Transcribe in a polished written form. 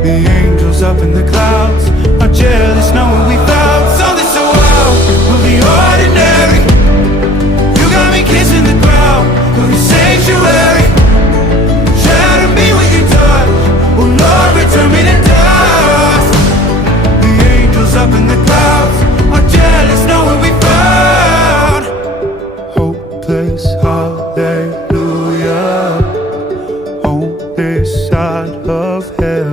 The angels up in the clouds are jealous knowing we found something so wild. We'll be